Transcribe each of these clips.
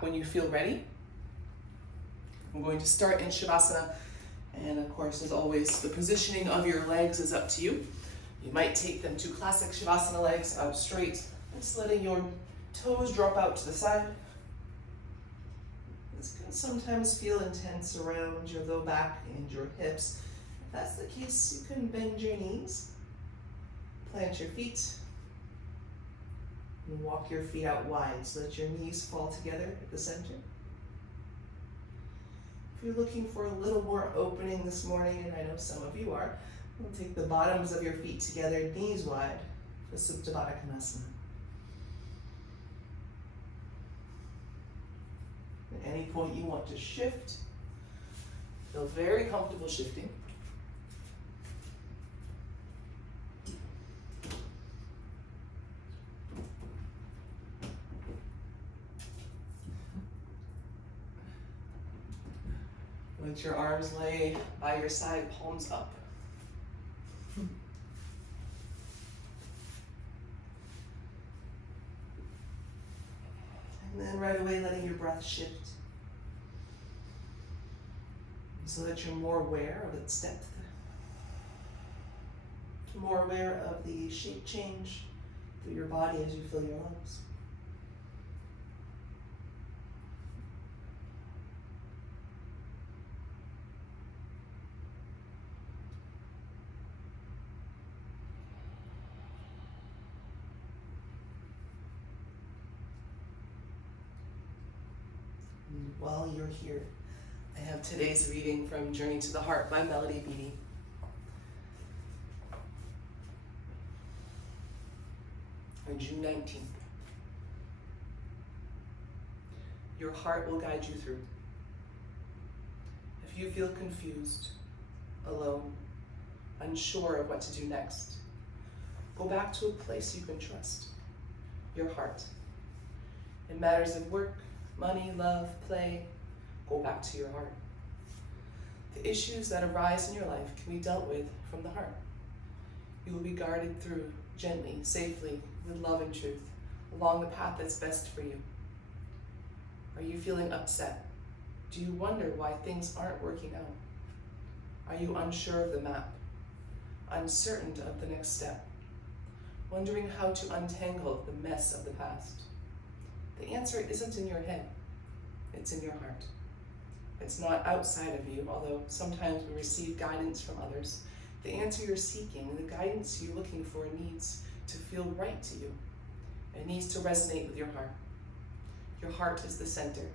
When you feel ready, I'm going to start in Shavasana, and of course, as always, the positioning of your legs is up to you. You might take them to classic Shavasana legs out straight, just letting your toes drop out to the side. This can sometimes feel intense around your low back and your hips. If that's the case, you can bend your knees, plant your feet, and walk your feet out wide so that your knees fall together at the center. If you're looking for a little more opening this morning, and I know some of you are, we'll take the bottoms of your feet together, knees wide, for Supta Baddha Konasana. At any point you want to shift, feel very comfortable shifting. Let your arms lay by your side, palms up. And then right away letting your breath shift so that you're more aware of its depth, more aware of the shape change through your body as you fill your lungs. And while you're here, I have today's reading from Journey to the Heart by Melody Beattie. On June 19th. Your heart will guide you through. If you feel confused, alone, unsure of what to do next, go back to a place you can trust, your heart. In matters of work, money, love, play, go back to your heart. The issues that arise in your life can be dealt with from the heart. You will be guided through gently, safely, with love and truth, along the path that's best for you. Are you feeling upset? Do you wonder why things aren't working out? Are you unsure of the map? Uncertain of the next step? Wondering how to untangle the mess of the past? The answer isn't in your head, it's in your heart. It's not outside of you, although sometimes we receive guidance from others. The answer you're seeking, the guidance you're looking for, needs to feel right to you. It needs to resonate with your heart. Your heart is the center,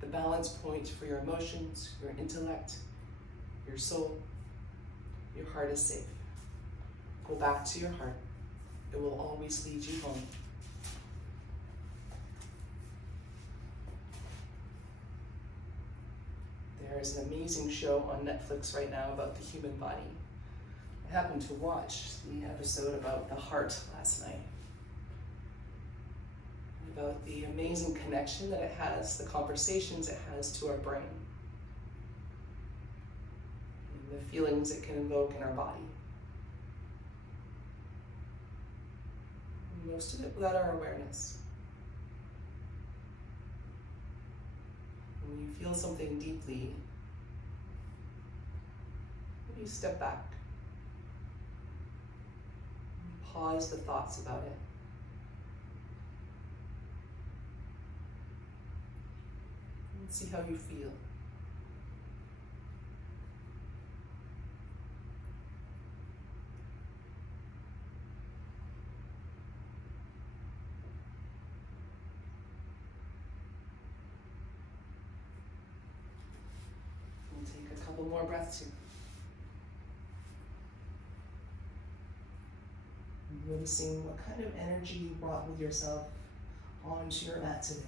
the balance point for your emotions, your intellect, your soul. Your heart is safe. Go back to your heart. It will always lead you home. There's an amazing show on Netflix right now about the human body. I happened to watch the episode about the heart last night. About the amazing connection that it has, the conversations it has to our brain. And the feelings it can invoke in our body. And most of it without our awareness. When you feel something deeply, you step back. Pause the thoughts about it. And see how you feel. And take a couple more breaths here. Noticing what kind of energy you brought with yourself onto your mat today.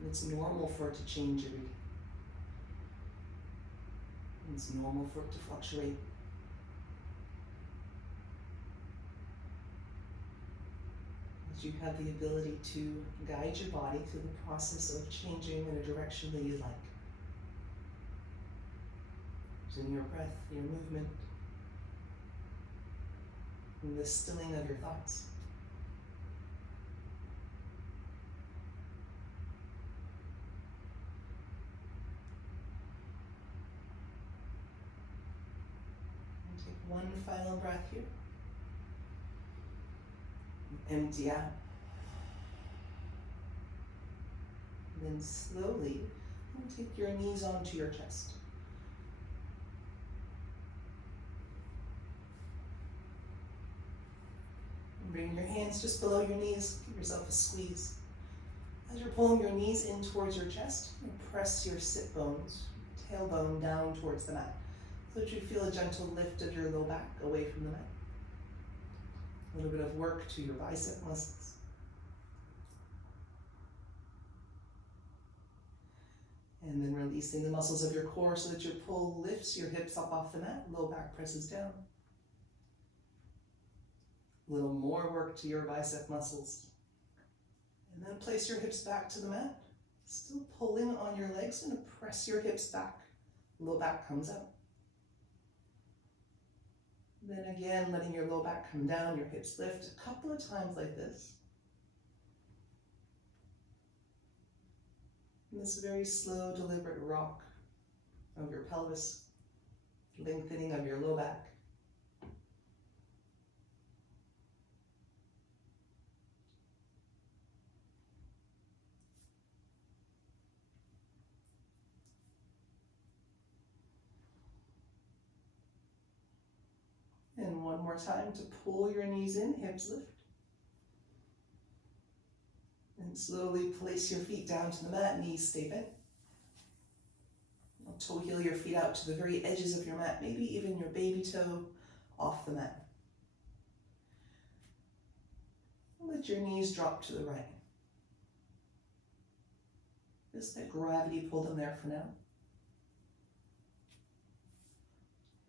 And it's normal for it to change every day. It's normal for it to fluctuate. But you have the ability to guide your body through the process of changing in a direction that you like. In your breath, your movement. and the stilling of your thoughts. And take one final breath here. Empty out. Then slowly take your knees onto your chest. And bring your hands just below your knees. Give yourself a squeeze. As you're pulling your knees in towards your chest, you press your sit bones, tailbone down towards the mat, so that you feel a gentle lift of your low back away from the mat. A little bit of work to your bicep muscles. And then releasing the muscles of your core so that your pull lifts your hips up off the mat, low back presses down. A little more work to your bicep muscles. And then place your hips back to the mat, still pulling on your legs, and press your hips back. Low back comes out. Then again, letting your low back come down, your hips lift a couple of times like this. And this very slow, deliberate rock of your pelvis, lengthening of your low back. And one more time to pull your knees in, hips lift. And slowly place your feet down to the mat, knees stay bent. Toe heel your feet out to the very edges of your mat, maybe even your baby toe off the mat. Let your knees drop to the right. Just let gravity pull them there for now.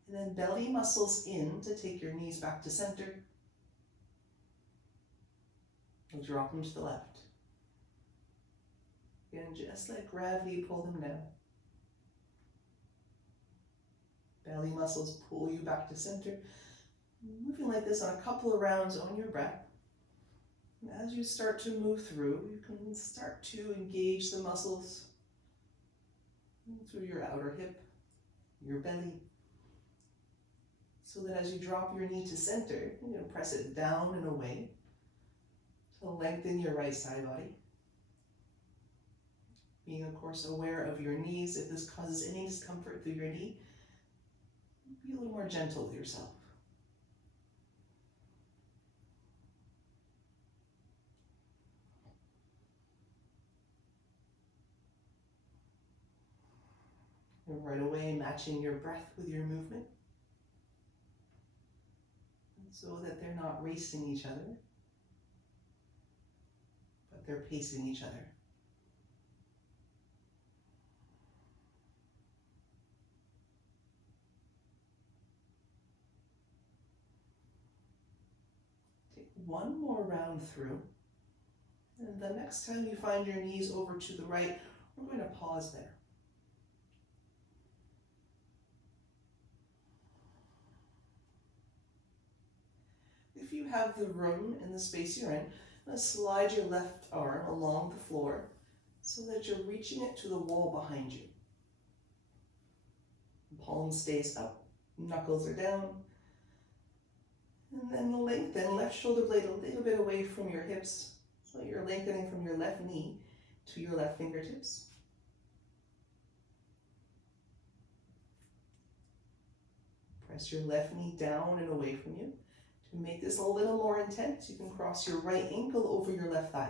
And then belly muscles in to take your knees back to center. And drop them to the left. Again, just let gravity pull them down. Belly muscles pull you back to center. Moving like this on a couple of rounds on your breath. And as you start to move through, you can start to engage the muscles through your outer hip, your belly, so that as you drop your knee to center, you're going to press it down and away to lengthen your right side body. Being, of course, aware of your knees. If this causes any discomfort through your knee, be a little more gentle with yourself. And right away, matching your breath with your movement, so that they're not racing each other, but they're pacing each other. Take one more round through, and the next time you find your knees over to the right, we're going to pause there. If you have the room and the space you're in, slide your left arm along the floor so that you're reaching it to the wall behind you. Palm stays up, knuckles are down. And then lengthen left shoulder blade a little bit away from your hips. So you're lengthening from your left knee to your left fingertips. Press your left knee down and away from you. To make this a little more intense, you can cross your right ankle over your left thigh.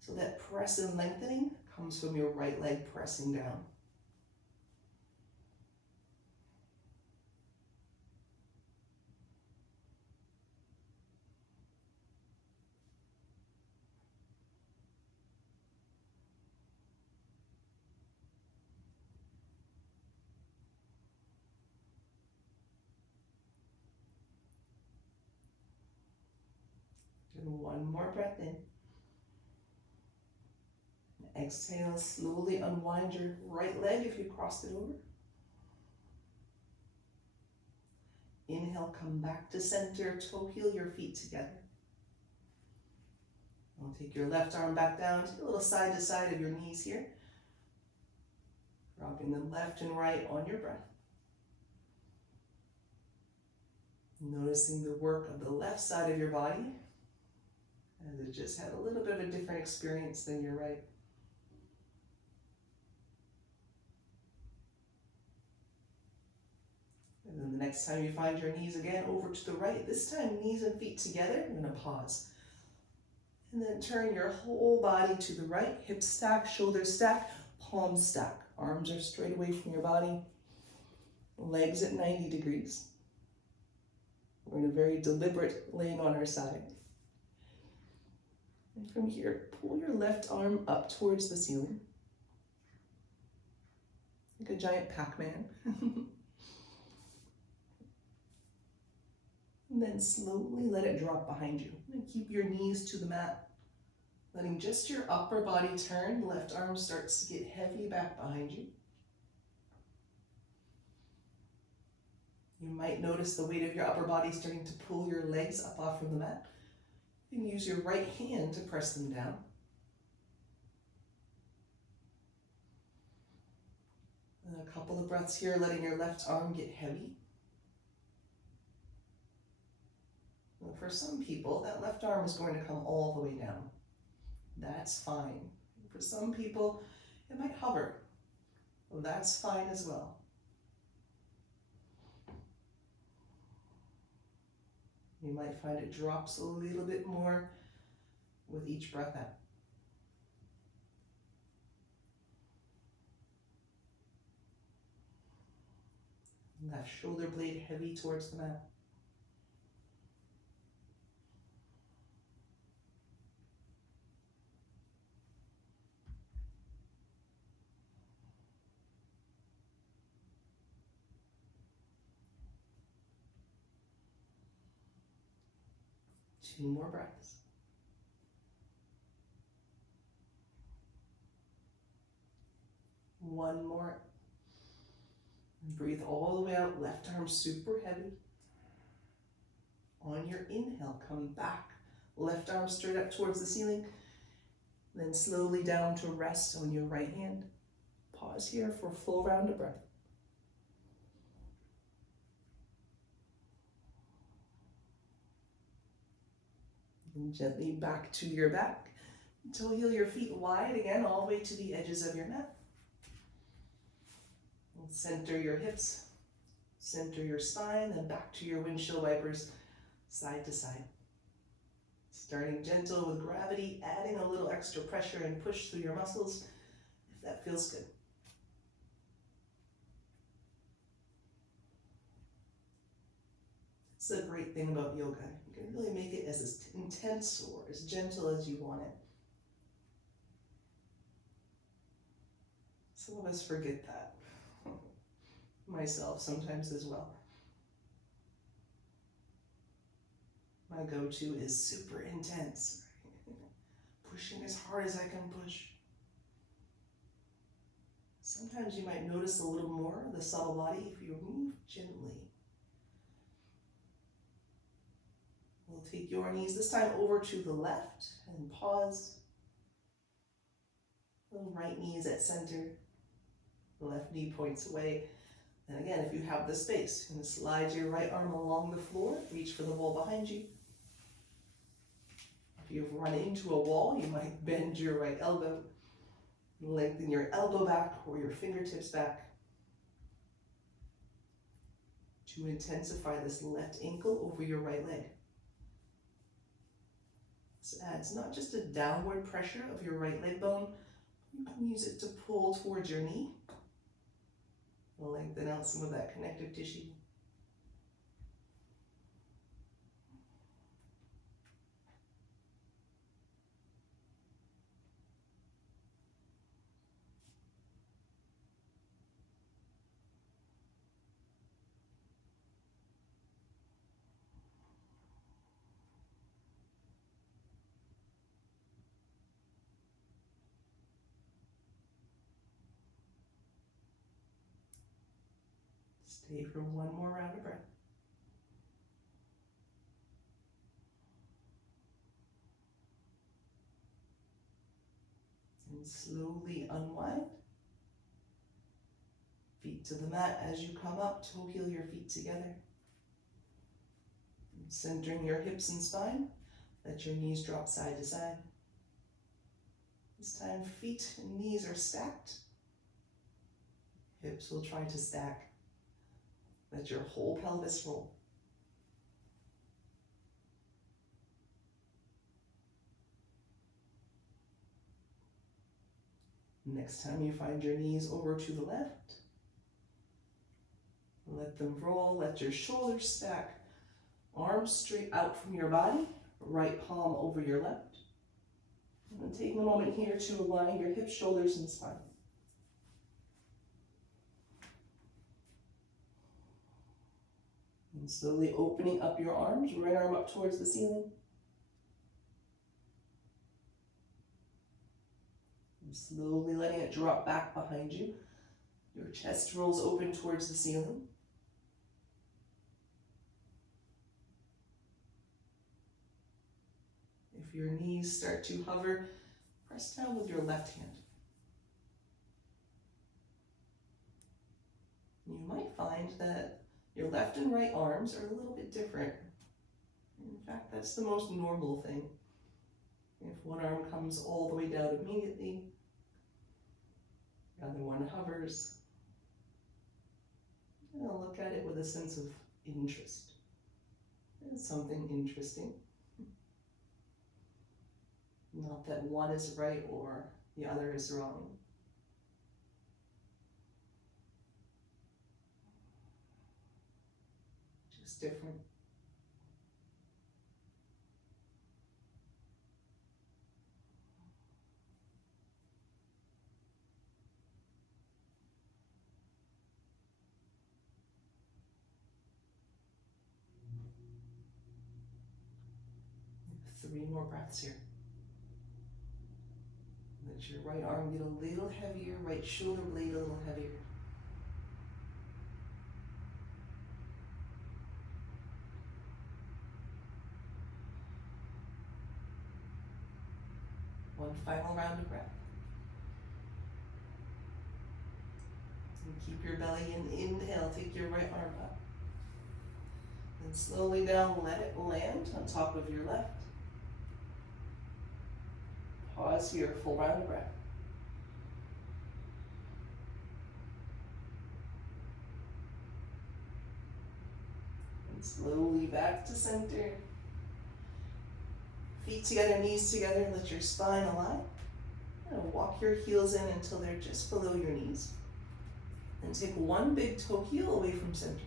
So that press and lengthening comes from your right leg pressing down. And one more breath in. Exhale, slowly unwind your right leg if you crossed it over. Inhale, come back to center, toe heel your feet together. I'll take your left arm back down, take a little side to side of your knees here. Rocking them left and right on your breath. Noticing the work of the left side of your body as it just had a little bit of a different experience than your right. And then the next time you find your knees again, over to the right. This time, knees and feet together. I'm going to pause. And then turn your whole body to the right. Hips stack, shoulders stack, palms stack. Arms are straight away from your body. Legs at 90 degrees. We're in a very deliberate laying on our side. And from here, pull your left arm up towards the ceiling. Like a giant Pac-Man. And then slowly let it drop behind you. And keep your knees to the mat. Letting just your upper body turn. Left arm starts to get heavy back behind you. You might notice the weight of your upper body starting to pull your legs up off from the mat. You can use your right hand to press them down. And a couple of breaths here, letting your left arm get heavy. And for some people, that left arm is going to come all the way down. That's fine. For some people, it might hover. Well, that's fine as well. You might find it drops a little bit more with each breath out. Left shoulder blade heavy towards the mat. Two more breaths. One more. And breathe all the way out, left arm super heavy. On your inhale, come back. Left arm straight up towards the ceiling. Then slowly down to rest on your right hand. Pause here for a full round of breath. And gently back to your back. Toe heel your feet wide again, all the way to the edges of your mat. And center your hips, center your spine, then back to your windshield wipers, side to side. Starting gentle with gravity, adding a little extra pressure and push through your muscles, if that feels good. It's a great thing about yoga. You can really make it as intense or as gentle as you want it. Some of us forget that. Myself sometimes as well. My go-to is super intense. Pushing as hard as I can push. Sometimes you might notice a little more of the subtle body if you move gently. We'll take your knees this time over to the left and pause. The right knee is at center. The left knee points away. And again, if you have the space, you're going to slide your right arm along the floor, reach for the wall behind you. If you've run into a wall, you might bend your right elbow, lengthen your elbow back or your fingertips back to intensify this left ankle over your right leg. This adds not just a downward pressure of your right leg bone, you can use it to pull towards your knee. Lengthen out some of that connective tissue. Stay for one more round of breath. And slowly unwind. Feet to the mat as you come up, toe heel your feet together. And centering your hips and spine, let your knees drop side to side. This time feet and knees are stacked. Hips will try to stack. Let your whole pelvis roll. Next time you find your knees over to the left, let them roll, let your shoulders stack, arms straight out from your body, right palm over your left. And taking a moment here to align your hips, shoulders, and spine. And slowly opening up your arms, right arm up towards the ceiling. And slowly letting it drop back behind you. Your chest rolls open towards the ceiling. If your knees start to hover, press down with your left hand. You might find that your left and right arms are a little bit different. In fact, that's the most normal thing. If one arm comes all the way down immediately, the other one hovers. And I'll look at it with a sense of interest. It's something interesting. Not that one is right or the other is wrong. Just different. Three more breaths here. Let your right arm get a little heavier, right shoulder blade a little heavier. One final round of breath. And keep your belly in. Inhale, take your right arm up. And slowly down, let it land on top of your left. Pause here, full round of breath. And slowly back to center. Feet together, knees together, let your spine align. And walk your heels in until they're just below your knees. And take one big toe heel away from center.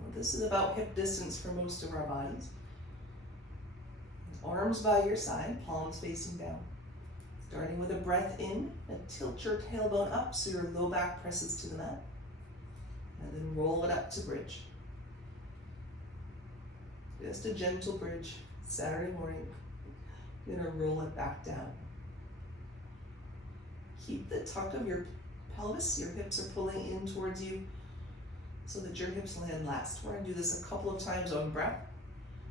Now, this is about hip distance for most of our bodies. Arms by your side, palms facing down. Starting with a breath in, and tilt your tailbone up so your low back presses to the mat. And then roll it up to bridge. Just a gentle bridge. Saturday morning. You're gonna roll it back down. Keep the tuck of your pelvis. Your hips are pulling in towards you so that your hips land last. We're gonna do this a couple of times on breath.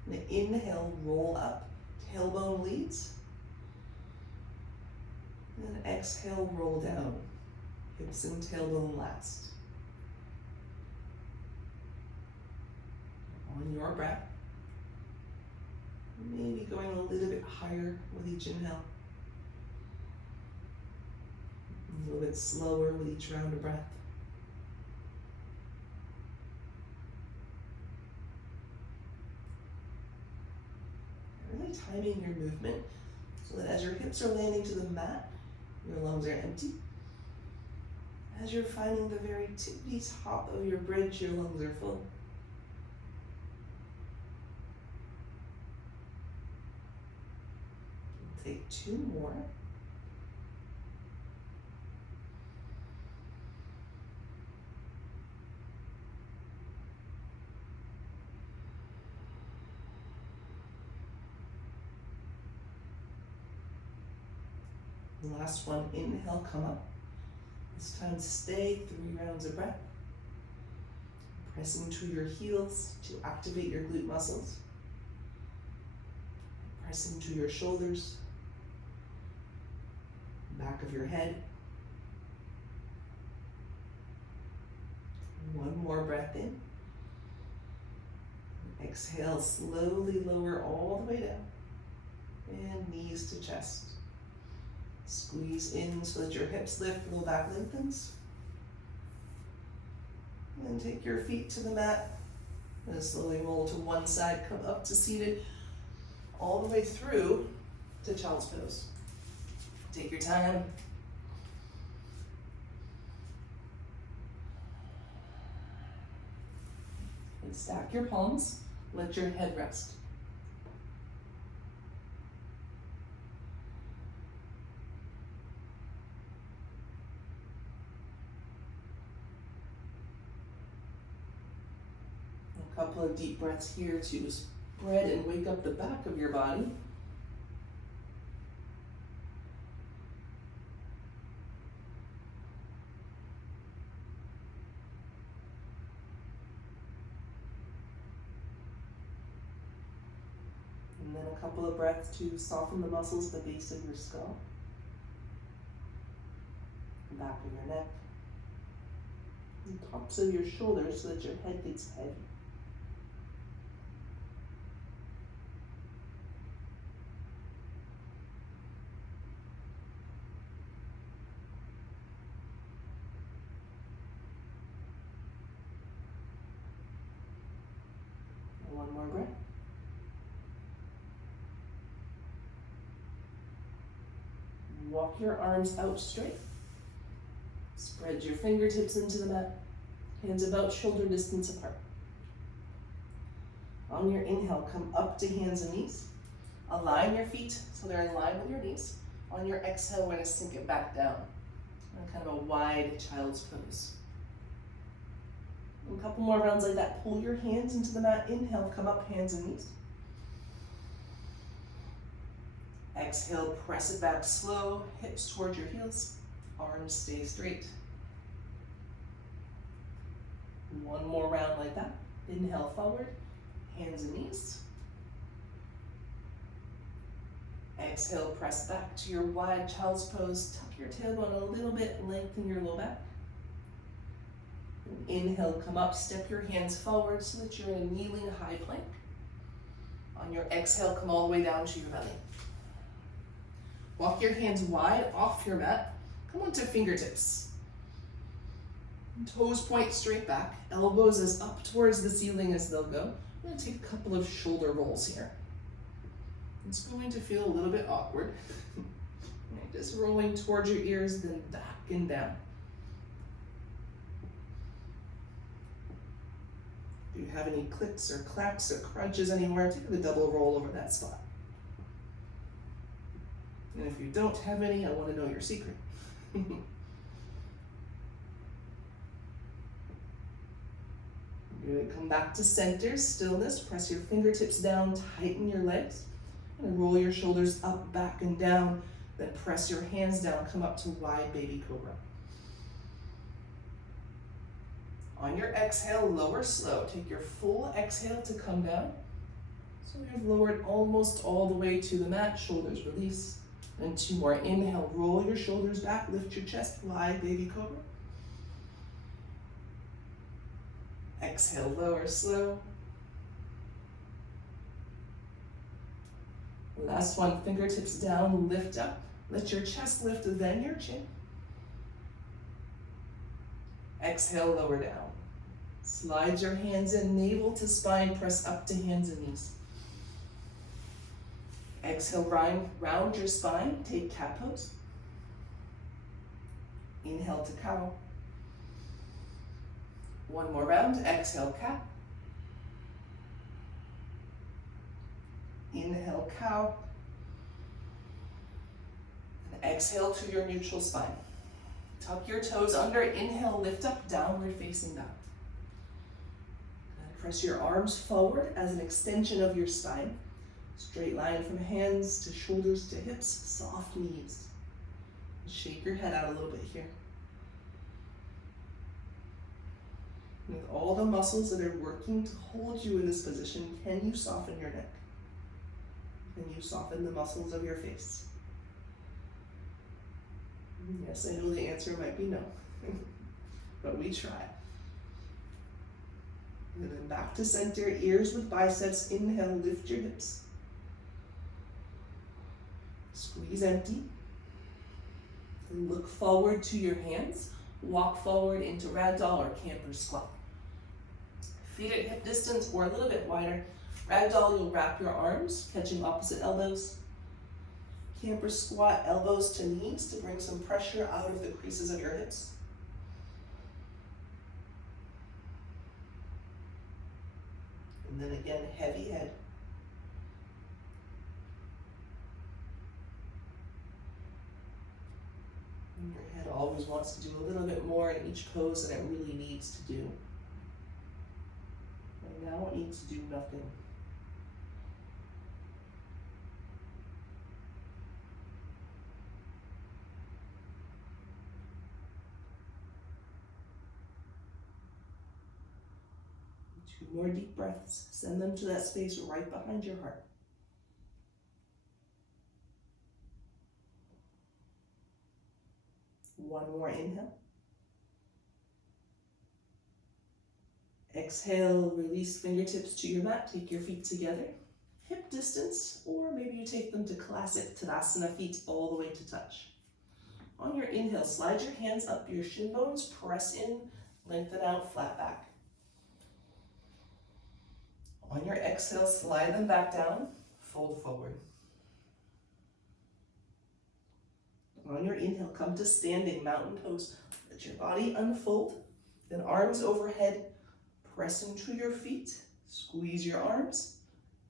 And inhale, roll up. Tailbone leads. And then exhale, roll down. Hips and tailbone last. On your breath. Maybe going a little bit higher with each inhale. A little bit slower with each round of breath. Really timing your movement so that as your hips are landing to the mat, your lungs are empty. As you're finding the very tippy top of your bridge, your lungs are full. Take two more. The last one, inhale, come up. This time stay 3 rounds of breath. Press into your heels to activate your glute muscles. Press into your shoulders. back of your head. One more breath in. Exhale, slowly lower all the way down. And knees to chest. Squeeze in so that your hips lift, low back lengthens. And take your feet to the mat. And slowly roll to one side, come up to seated, all the way through to child's pose. Take your time. And stack your palms, let your head rest. A couple of deep breaths here to spread and wake up the back of your body. And then a couple of breaths to soften the muscles at the base of your skull, the back of your neck, and tops of your shoulders so that your head gets heavy. And one more breath. Walk your arms out straight. Spread your fingertips into the mat. Hands about shoulder distance apart. On your inhale, come up to hands and knees. Align your feet so they're in line with your knees. On your exhale, we're going to sink it back down. Kind of a wide child's pose. A couple more rounds like that. Pull your hands into the mat. Inhale, come up, hands and knees. Exhale, press it back slow, hips toward your heels, arms stay straight. One more round like that. Inhale forward, hands and knees. Exhale, press back to your wide child's pose. Tuck your tailbone a little bit, lengthen your low back. Inhale, come up, step your hands forward so that you're in a kneeling high plank. On your exhale, come all the way down to your belly. Walk your hands wide off your mat. Come onto fingertips. Toes point straight back. Elbows as up towards the ceiling as they'll go. I'm going to take a couple of shoulder rolls here. It's going to feel a little bit awkward. Just rolling towards your ears, then back and down. If you have any clicks or clacks or crunches anywhere, take the double roll over that spot. And if you don't have any, I want to know your secret. You're going to come back to center, stillness. Press your fingertips down, tighten your legs. And roll your shoulders up, back, and down. Then press your hands down, come up to wide baby cobra. On your exhale, lower slow. Take your full exhale to come down. So we've lowered almost all the way to the mat, shoulders release. And two more. Inhale, roll your shoulders back, lift your chest, wide baby cobra. Exhale, lower slow. Last one, fingertips down, lift up. Let your chest lift, then your chin. Exhale, lower down. Slide your hands in, navel to spine, press up to hands and knees. Exhale, round your spine, take cat pose. Inhale to cow. One more round, exhale, cat. Inhale, cow. And exhale to your neutral spine. Tuck your toes under, inhale, lift up, downward facing dog. Press your arms forward as an extension of your spine. Straight line from hands to shoulders to hips, soft knees. Shake your head out a little bit here. With all the muscles that are working to hold you in this position, can you soften your neck? Can you soften the muscles of your face? Yes, I know the answer might be no, but we try. And then back to center, ears with biceps. Inhale, lift your hips. Squeeze empty. And look forward to your hands. Walk forward into ragdoll or camper squat. Feet at hip distance or a little bit wider. Ragdoll, you'll wrap your arms, catching opposite elbows. Camper squat, elbows to knees to bring some pressure out of the creases of your hips. And then again, heavy head. And your head always wants to do a little bit more in each pose than it really needs to do. And now it needs to do nothing. Two more deep breaths. Send them to that space right behind your heart. One more inhale. Exhale, release fingertips to your mat. Take your feet together, hip distance, or maybe you take them to classic Tadasana, feet all the way to touch. On your inhale, slide your hands up your shin bones, press in, lengthen out, flat back. On your exhale, slide them back down, fold forward. On your inhale, come to standing mountain pose. Let your body unfold, then arms overhead, press into your feet, squeeze your arms.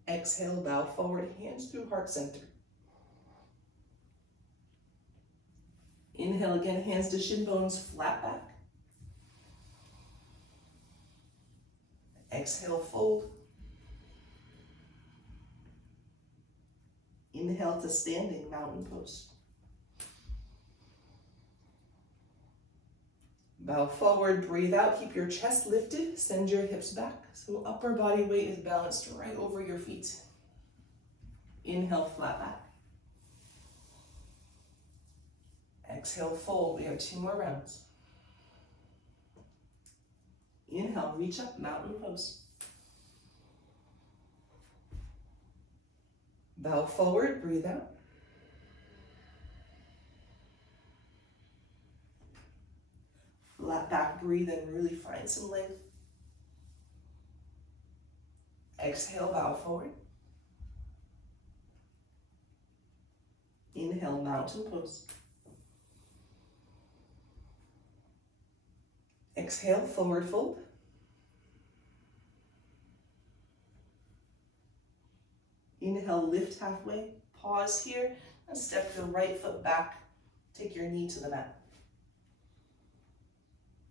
Exhale, bow forward, hands through heart center. Inhale again, hands to shin bones, flat back. Exhale, fold. Inhale to standing mountain pose. Bow forward, breathe out, keep your chest lifted, send your hips back. So upper body weight is balanced right over your feet. Inhale, flat back. Exhale, fold. We have 2 more rounds. Inhale, reach up, mountain pose. Bow forward, breathe out. Flat back, breathe in, really find some length. Exhale, bow forward. Inhale, mountain pose. Exhale, forward fold. Inhale, lift halfway. Pause here and step your right foot back. Take your knee to the mat.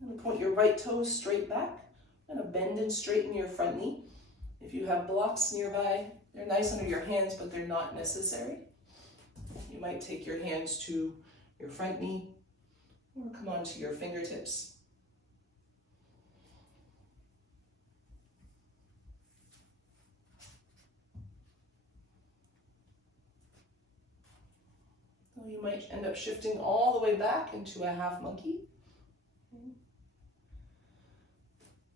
And point your right toes straight back. And bend and straighten your front knee. If you have blocks nearby, they're nice under your hands, but they're not necessary. You might take your hands to your front knee or come onto your fingertips. So you might end up shifting all the way back into a half monkey.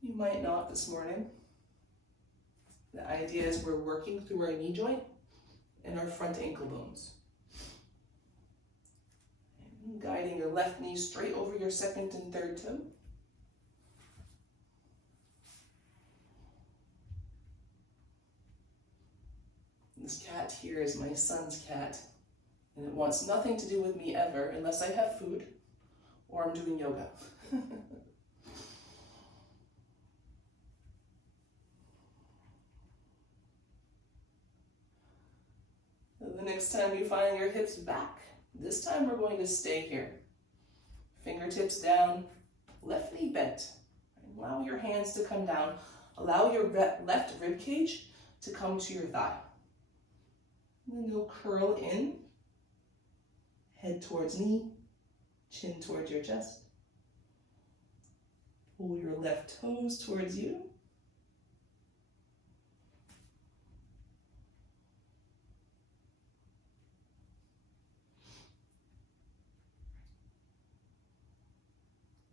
You might not this morning. The idea is we're working through our knee joint and our front ankle bones. And guiding your left knee straight over your second and third toe. This cat here is my son's cat, and it wants nothing to do with me ever unless I have food or I'm doing yoga. The next time you find your hips back, this time we're going to stay here. Fingertips down, left knee bent. Allow your hands to come down. Allow your left rib cage to come to your thigh. And then you'll curl in, head towards knee, chin towards your chest. Pull your left toes towards you.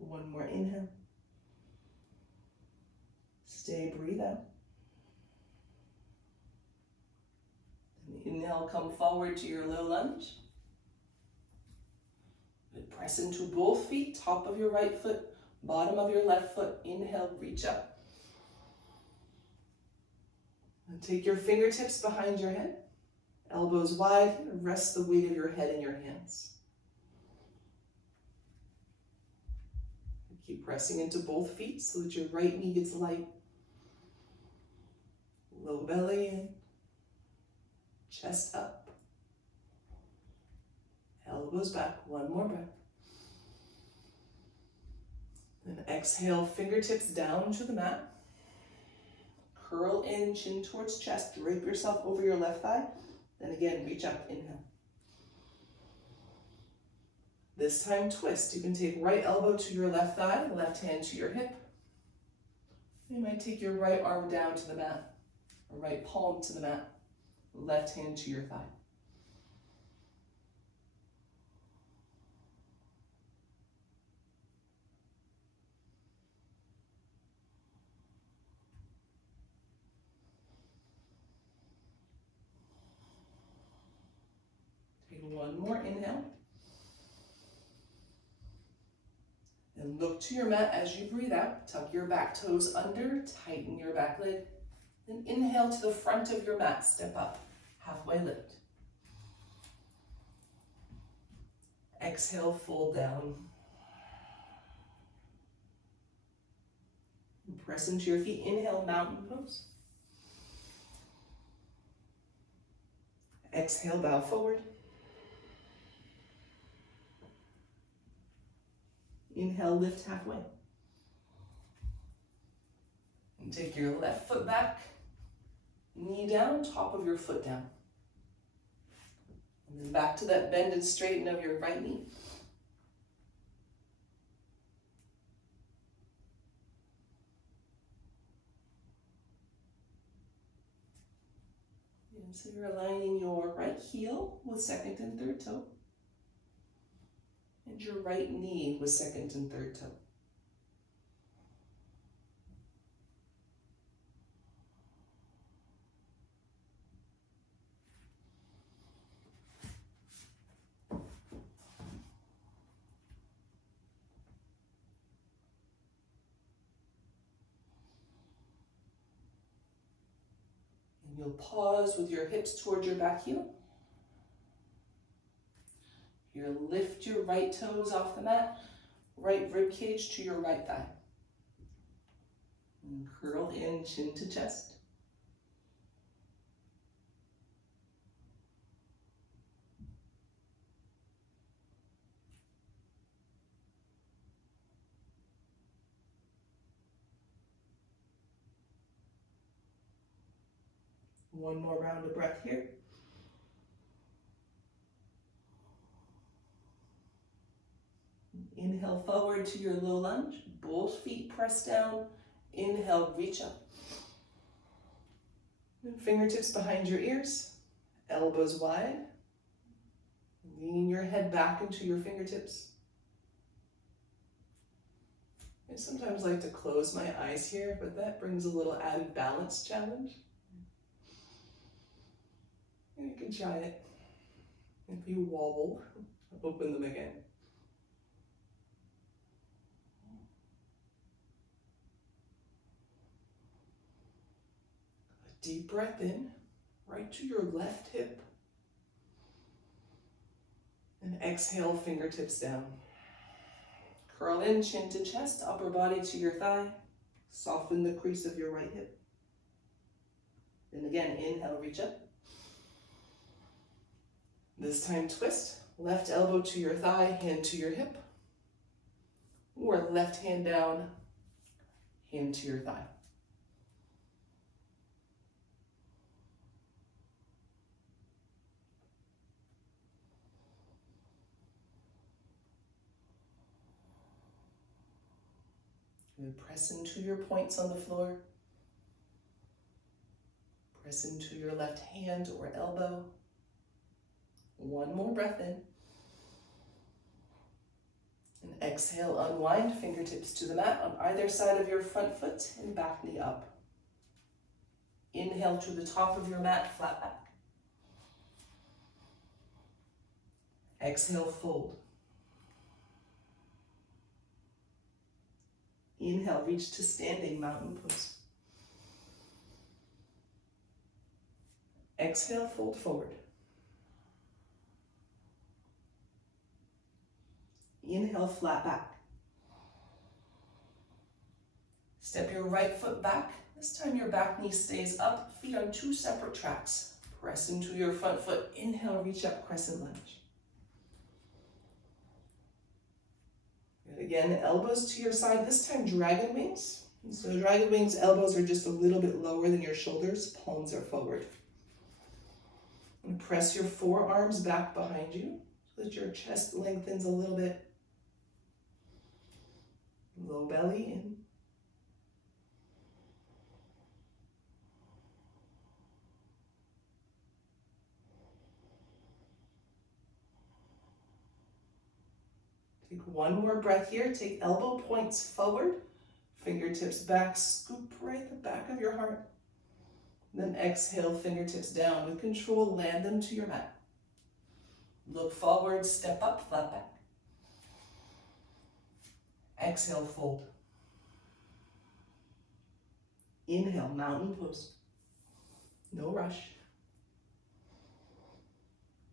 One more inhale. Stay, breathe out. And inhale, come forward to your low lunge. Good. Press into both feet, top of your right foot, bottom of your left foot. Inhale, reach up. And take your fingertips behind your head, elbows wide. Rest the weight of your head in your hands. Keep pressing into both feet so that your right knee gets light. Low belly in, chest up, elbows back. One more breath. Then exhale, fingertips down to the mat. Curl in, chin towards chest. Drape yourself over your left thigh. Then again, reach up, inhale. This time, twist. You can take right elbow to your left thigh, left hand to your hip. You might take your right arm down to the mat, or right palm to the mat, left hand to your thigh. Take one more inhale. And look to your mat as you breathe out. Tuck your back toes under, tighten your back leg. Then inhale to the front of your mat, step up, halfway lift. Exhale, fold down. And press into your feet, inhale, mountain pose. Exhale, bow forward. Inhale, lift halfway. And take your left foot back, knee down, top of your foot down. And then back to that bend and straighten of your right knee. And so you're aligning your right heel with second and third toe. And your right knee with second and third toe. And you'll pause with your hips towards your back heel. Here, lift your right toes off the mat, right rib cage to your right thigh. And curl in, chin to chest. One more round of breath here. Inhale forward to your low lunge. Both feet press down. Inhale, reach up. And fingertips behind your ears. Elbows wide. Lean your head back into your fingertips. I sometimes like to close my eyes here, but that brings a little added balance challenge. And you can try it. If you wobble, open them again. A deep breath in, right to your left hip. And exhale, fingertips down. Curl in, chin to chest, upper body to your thigh. Soften the crease of your right hip. Then again, inhale, reach up. This time twist, left elbow to your thigh, hand to your hip. Or left hand down, hand to your thigh. Good. Press into your points on the floor. Press into your left hand or elbow. One more breath in. And exhale, unwind, fingertips to the mat on either side of your front foot and back knee up. Inhale to the top of your mat, flat back. Exhale, fold. Inhale, reach to standing mountain pose. Exhale, fold forward. Inhale, flat back. Step your right foot back. This time your back knee stays up, feet on two separate tracks. Press into your front foot. Inhale, reach up, crescent lunge. Good. Again, elbows to your side, this time dragon wings. So dragon wings, elbows are just a little bit lower than your shoulders, palms are forward. And press your forearms back behind you so that your chest lengthens a little bit. Low belly in. Take one more breath here. Take elbow points forward, fingertips back, scoop right the back of your heart. Then exhale, fingertips down. With control, land them to your mat. Look forward, step up, flat back. Exhale, fold. Inhale, mountain pose. No rush.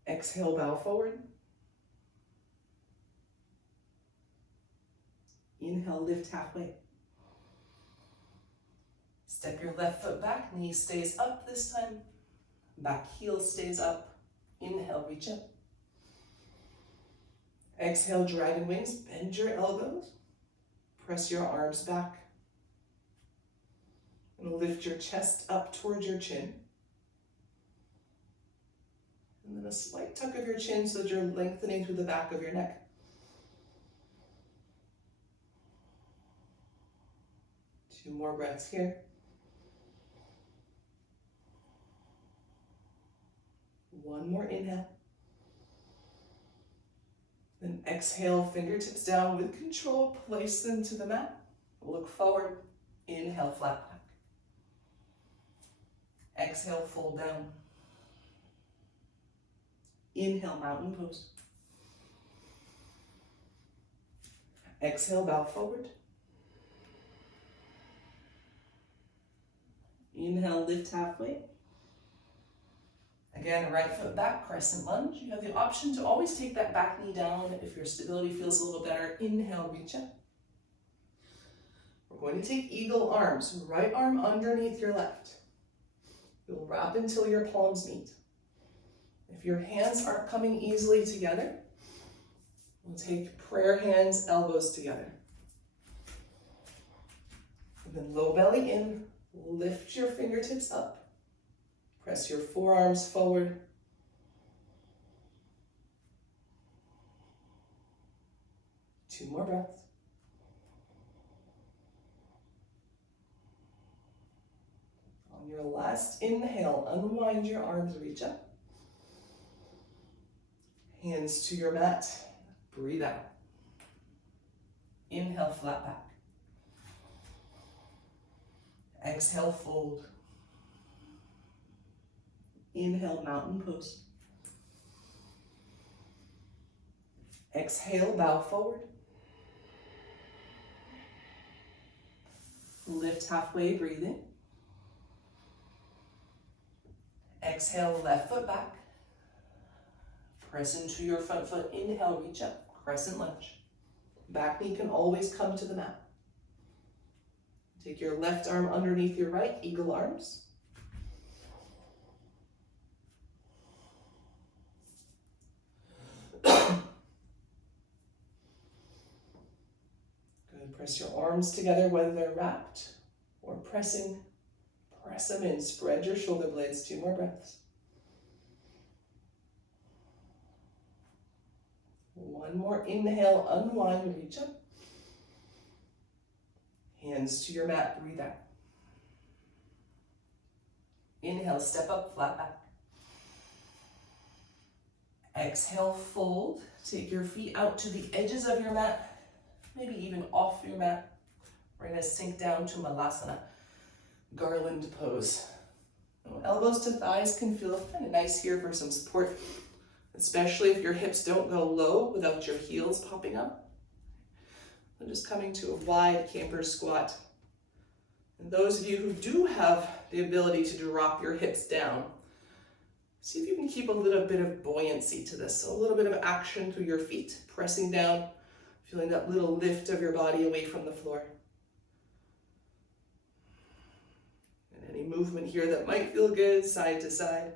Exhale, bow forward. Inhale, lift halfway. Step your left foot back, knee stays up this time. Back heel stays up. Inhale, reach up. Exhale, dragon wings, bend your elbows. Press your arms back. And lift your chest up towards your chin. And then a slight tuck of your chin so that you're lengthening through the back of your neck. Two more breaths here. One more inhale. Then exhale, fingertips down with control. Place them to the mat. Look forward. Inhale, flat back. Exhale, fold down. Inhale, mountain pose. Exhale, bow forward. Inhale, lift halfway. Again, right foot back, crescent lunge. You have the option to always take that back knee down if your stability feels a little better. Inhale, reach up. We're going to take eagle arms. Right arm underneath your left. You'll wrap until your palms meet. If your hands aren't coming easily together, we'll take prayer hands, elbows together. And then low belly in, lift your fingertips up. Press your forearms forward. Two more breaths. On your last inhale, unwind your arms, reach up. Hands to your mat. Breathe out. Inhale, flat back. Exhale, fold. Inhale, mountain pose. Exhale, bow forward. Lift halfway, breathe in. Exhale, left foot back. Press into your front foot. Inhale, reach up, crescent lunge. Back knee can always come to the mat. Take your left arm underneath your right, eagle arms. Good, press your arms together whether they're wrapped or pressing. Press them in, spread your shoulder blades, two more breaths. One more inhale, unwind, reach up. Hands to your mat, breathe out. Inhale, step up, flat back. Exhale, fold. Take your feet out to the edges of your mat. maybe even off your mat. We're gonna sink down to Malasana, garland pose. Elbows to thighs can feel kind of nice here for some support, especially if your hips don't go low without your heels popping up. I'm just coming to a wide camper squat. And those of you who do have the ability to drop your hips down, see if you can keep a little bit of buoyancy to this. So a little bit of action through your feet, pressing down, feeling that little lift of your body away from the floor. And any movement here that might feel good, side to side.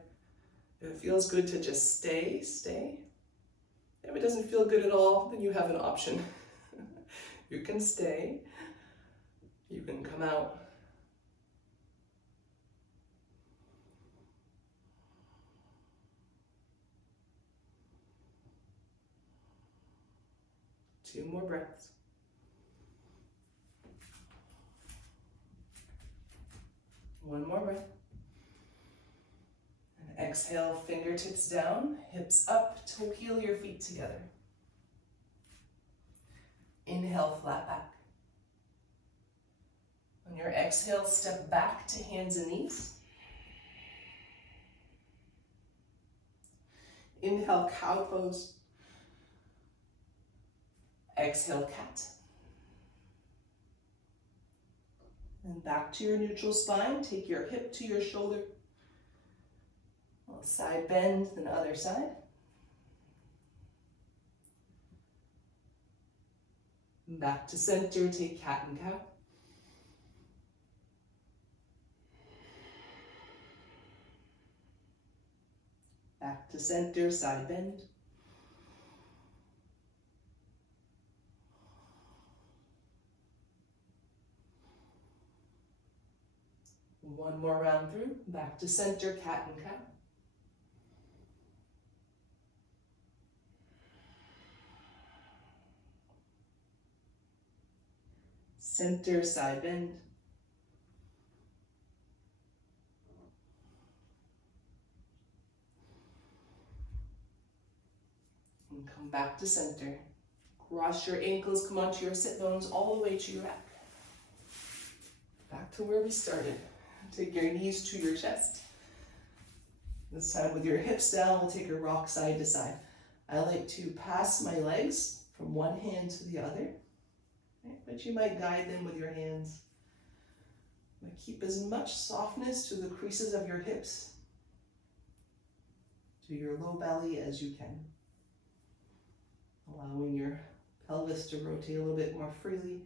If it feels good to just stay, stay. If it doesn't feel good at all, then you have an option. You can stay, you can come out. Two more breaths. One more breath. And exhale, fingertips down, hips up to heel your feet together. Inhale, flat back. On your exhale, step back to hands and knees. Inhale, cow pose. Exhale, cat. And back to your neutral spine. Take your hip to your shoulder. Side bend, then other side. Back to center, take cat and cow. Back to center, side bend. One more round through, back to center, cat and cow. Center, side bend. And come back to center. Cross your ankles, come onto your sit bones all the way to your back. Back to where we started. Take your knees to your chest. This time with your hips down, we'll take a rock side to side. I like to pass my legs from one hand to the other, right? But you might guide them with your hands. But keep as much softness to the creases of your hips, to your low belly as you can. Allowing your pelvis to rotate a little bit more freely.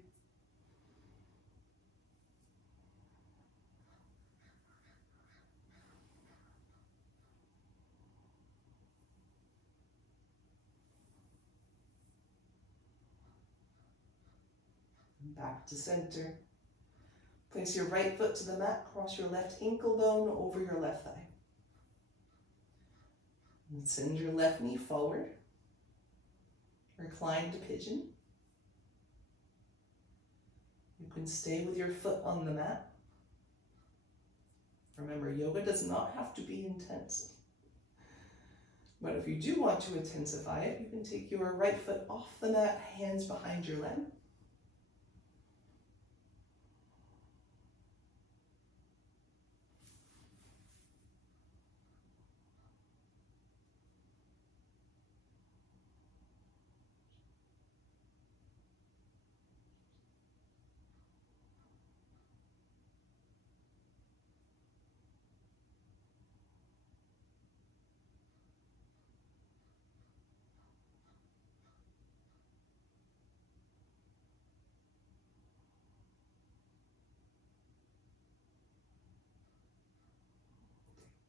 Back to center. Place your right foot to the mat, cross your left ankle bone over your left thigh. And send your left knee forward. Recline to pigeon. You can stay with your foot on the mat. Remember, yoga does not have to be intense. But if you do want to intensify it, you can take your right foot off the mat, hands behind your leg.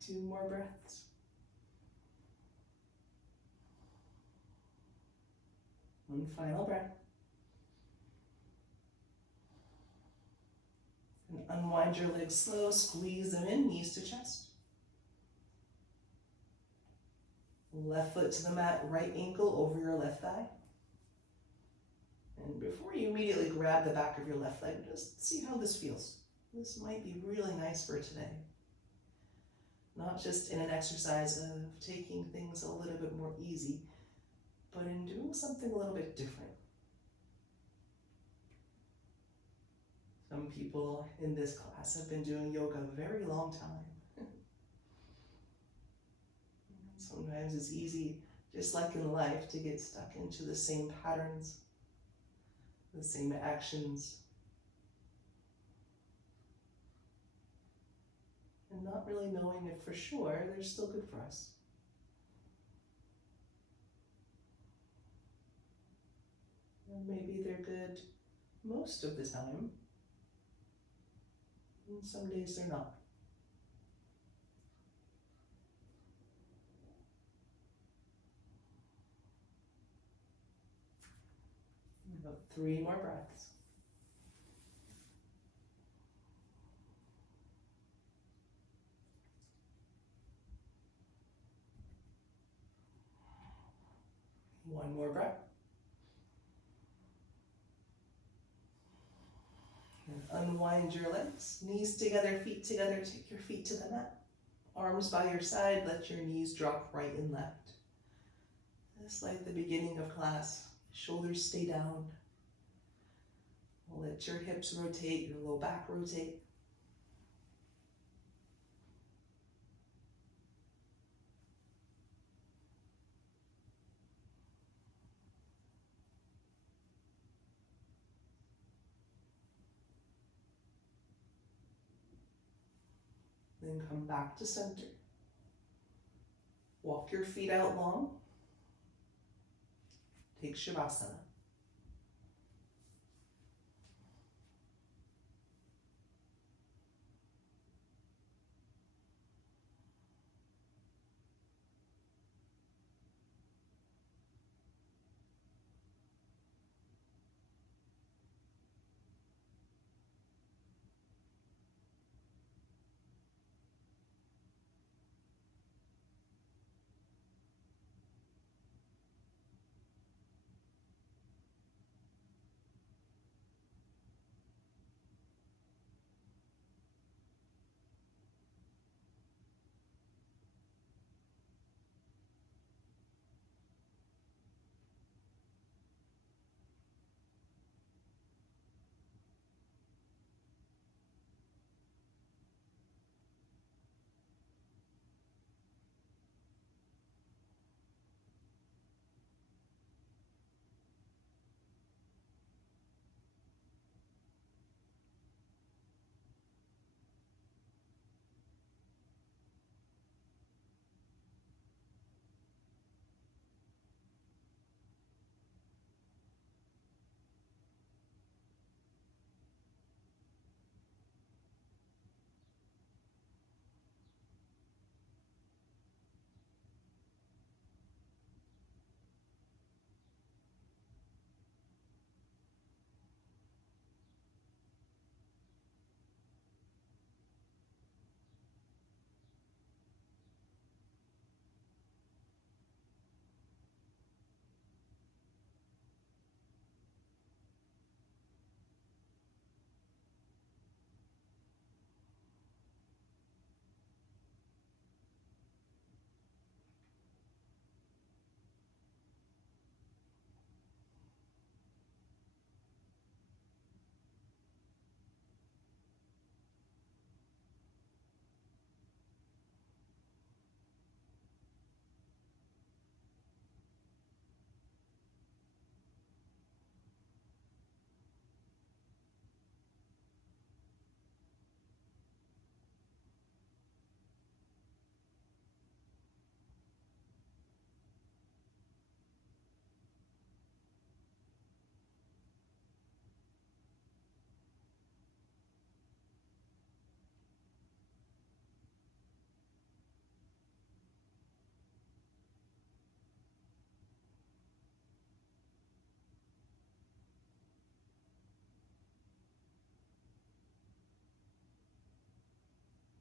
Two more breaths. One final breath. And unwind your legs slow, squeeze them in, knees to chest. Left foot to the mat, right ankle over your left thigh. And before you immediately grab the back of your left leg, just see how this feels. This might be really nice for today. Not just in an exercise of taking things a little bit more easy, but in doing something a little bit different. Some people in this class have been doing yoga a very long time. Sometimes it's easy, just like in life, to get stuck into the same patterns, the same actions, and not really knowing if for sure they're still good for us. And maybe they're good most of the time, and some days they're not. About 3 more breaths. One more breath. And unwind your legs, knees together, feet together. Take your feet to the mat. Arms by your side, let your knees drop right and left. Just like the beginning of class, shoulders stay down. Let your hips rotate, your low back rotate. Then come back to center. Walk your feet out long. Take Shavasana.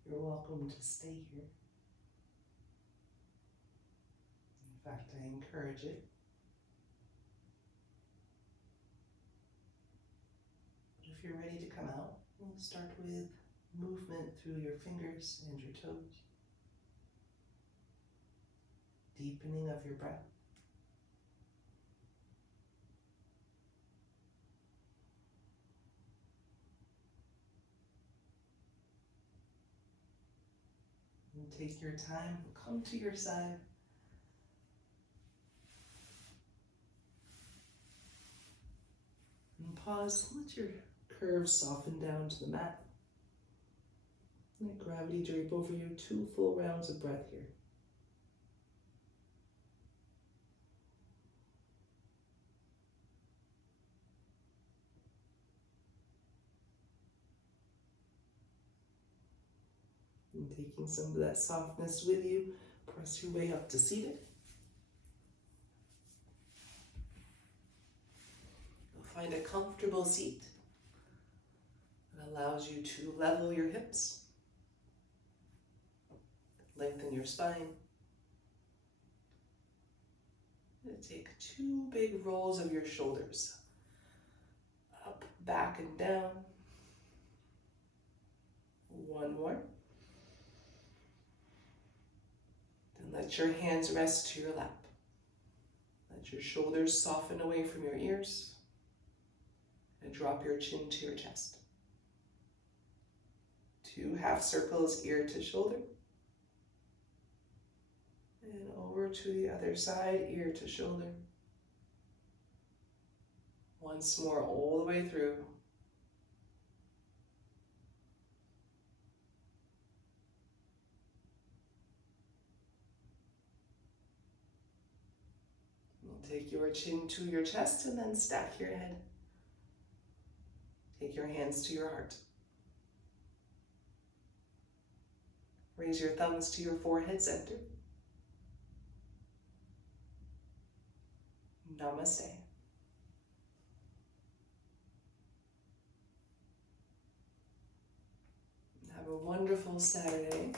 You're welcome to stay here. In fact, I encourage it. But if you're ready to come out, we'll start with movement through your fingers and your toes. Deepening of your breath. Take your time, come to your side. And pause, let your curves soften down to the mat. Let gravity drape over you, 2 full rounds of breath here. And taking some of that softness with you, press your way up to seated. You'll find a comfortable seat that allows you to level your hips, lengthen your spine. And take 2 big rolls of your shoulders, up, back, and down. 1 more. Then let your hands rest to your lap. Let your shoulders soften away from your ears and drop your chin to your chest. 2 half circles, ear to shoulder. And over to the other side, ear to shoulder. Once more, all the way through. Take your chin to your chest and then stack your head. Take your hands to your heart. Raise your thumbs to your forehead center. Namaste. Have a wonderful Saturday.